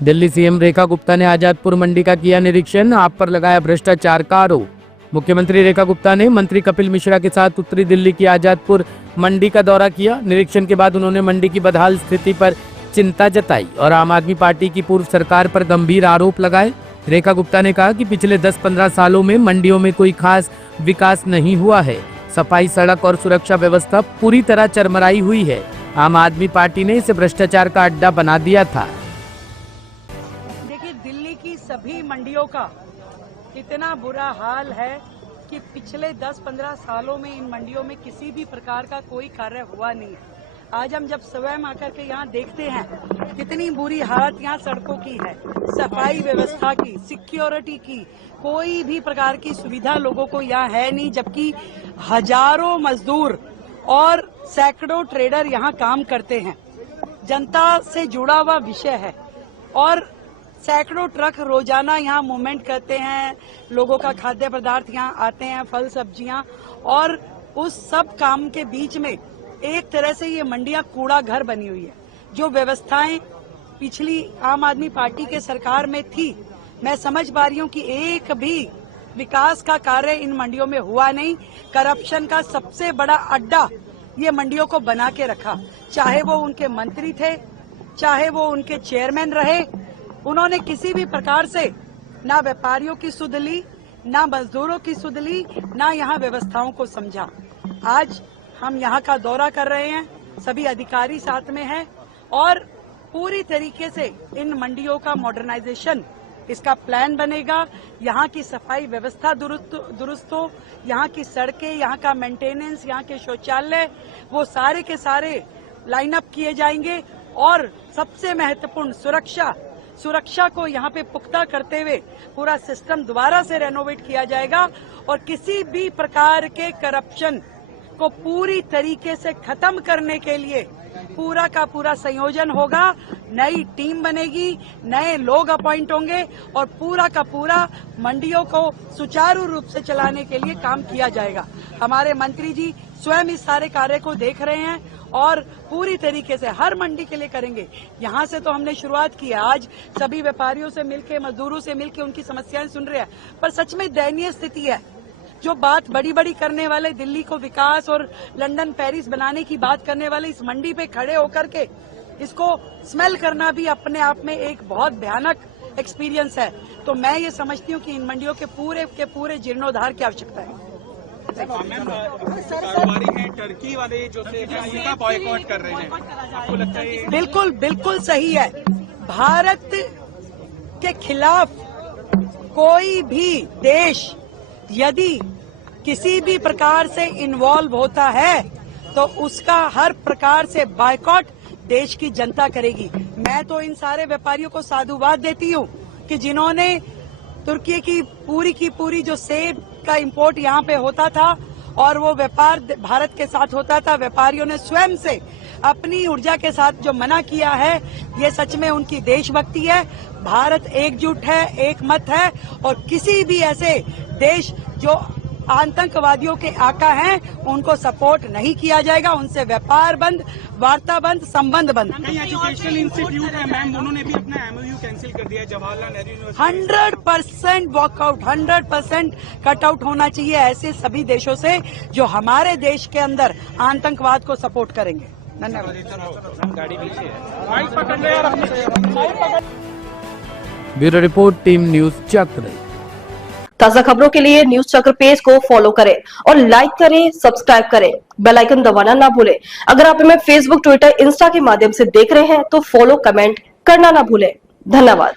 Delhi CM Rekha Gupta ने आजादपुर मंडी का किया निरीक्षण, आप पर लगाया भ्रष्टाचार का आरोप। मुख्यमंत्री रेखा गुप्ता ने मंत्री कपिल मिश्रा के साथ उत्तरी दिल्ली की आजादपुर मंडी का दौरा किया। निरीक्षण के बाद उन्होंने मंडी की बदहाल स्थिति पर चिंता जताई और आम आदमी पार्टी की पूर्व सरकार पर गंभीर आरोप लगाए। रेखा गुप्ता ने कहा कि पिछले 10-15 सालों में मंडियों में कोई खास विकास नहीं हुआ है। सफाई, सड़क और सुरक्षा व्यवस्था पूरी तरह चरमराई हुई है। आम आदमी पार्टी ने इसे भ्रष्टाचार का अड्डा बना दिया था। देखिए, दिल्ली की सभी मंडियों का इतना बुरा हाल है कि पिछले 10-15 सालों में इन मंडियों में किसी भी प्रकार का कोई कार्य हुआ नहीं है। आज हम जब स्वयं आकर के यहाँ देखते हैं कितनी बुरी हालत यहाँ सड़कों की है, सफाई व्यवस्था की, सिक्योरिटी की, कोई भी प्रकार की सुविधा लोगों को यहाँ है नहीं, जबकि हजारों मजदूर और सैकड़ों ट्रेडर यहाँ काम करते हैं। जनता से जुड़ा हुआ विषय है और सैकड़ों ट्रक रोजाना यहाँ मूवमेंट करते हैं, लोगों का खाद्य पदार्थ यहाँ आते हैं, फल सब्जियां, और उस सब काम के बीच में एक तरह से ये मंडियां कूड़ा घर बनी हुई है। जो व्यवस्थाएं पिछली आम आदमी पार्टी के सरकार में थी, मैं समझ पा रही हूँ कि एक भी विकास का कार्य इन मंडियों में हुआ नहीं। करप्शन का सबसे बड़ा अड्डा ये मंडियों को बना के रखा, चाहे वो उनके मंत्री थे, चाहे वो उनके चेयरमैन रहे, उन्होंने किसी भी प्रकार से ना व्यापारियों की सुध ली, ना मजदूरों की सुध ली, ना यहाँ व्यवस्थाओं को समझा। आज हम यहाँ का दौरा कर रहे हैं, सभी अधिकारी साथ में हैं और पूरी तरीके से इन मंडियों का मॉडर्नाइजेशन, इसका प्लान बनेगा। यहाँ की सफाई व्यवस्था दुरुस्त हो, यहाँ की सड़कें, यहाँ का मेंटेनेंस, यहाँ के शौचालय, वो सारे के सारे लाइनअप किए जाएंगे और सबसे महत्वपूर्ण सुरक्षा को यहाँ पे पुख्ता करते हुए पूरा सिस्टम दोबारा से रेनोवेट किया जाएगा और किसी भी प्रकार के करप्शन को पूरी तरीके से खत्म करने के लिए पूरा का पूरा संयोजन होगा। नई टीम बनेगी, नए लोग अपॉइंट होंगे और पूरा का पूरा मंडियों को सुचारू रूप से चलाने के लिए काम किया जाएगा। हमारे मंत्री जी स्वयं इस सारे कार्य को देख रहे हैं और पूरी तरीके से हर मंडी के लिए करेंगे। यहाँ से तो हमने शुरुआत की है, आज सभी व्यापारियों से मिलके, मजदूरों से मिलके उनकी समस्याएं सुन रहे हैं, पर सच में दयनीय स्थिति है। जो बात बड़ी करने वाले, दिल्ली को विकास और लंदन, पेरिस बनाने की बात करने वाले, इस मंडी पे खड़े होकर के इसको स्मेल करना भी अपने आप में एक बहुत भयानक एक्सपीरियंस है। तो मैं ये समझती हूँ कि इन मंडियों के पूरे जीर्णोद्धार की आवश्यकता है। कारोबारी हैं टर्की वाले जो थे उनका बॉयकॉट कर रहे हैं, आपको लगता है? बिल्कुल सही है। भारत के खिलाफ कोई भी देश यदि किसी भी प्रकार से इन्वॉल्व होता है तो उसका हर प्रकार से बायकॉट देश की जनता करेगी। मैं तो इन सारे व्यापारियों को साधुवाद देती हूँ कि जिन्होंने तुर्की की पूरी जो सेब का इंपोर्ट यहाँ पे होता था और वो व्यापार भारत के साथ होता था, व्यापारियों ने स्वयं से अपनी ऊर्जा के साथ जो मना किया है, ये सच में उनकी देशभक्ति है। भारत एकजुट है, एक मत है और किसी भी ऐसे देश जो आतंकवादियों के आका हैं उनको सपोर्ट नहीं किया जाएगा। उनसे व्यापार बंद, वार्ता बंद, संबंध बंद। एजुकेशनल इंस्टीट्यूट है मैम, उन्होंने भी अपना MOU कैंसिल कर दिया। Jawaharlal Nehru university 100% walkout, 100% cutout होना चाहिए ऐसे सभी देशों से जो हमारे देश के अंदर आतंकवाद को सपोर्ट करेंगे। धन्यवाद। ब्यूरो रिपोर्ट, टीम न्यूज चक्र। ताजा खबरों के लिए न्यूज चक्र पेज को फॉलो करें और लाइक करें, सब्सक्राइब करें, बेल आइकन दबाना ना भूलें। अगर आप हमें फेसबुक, ट्विटर, इंस्टा के माध्यम से देख रहे हैं तो फॉलो, कमेंट करना ना भूलें। धन्यवाद।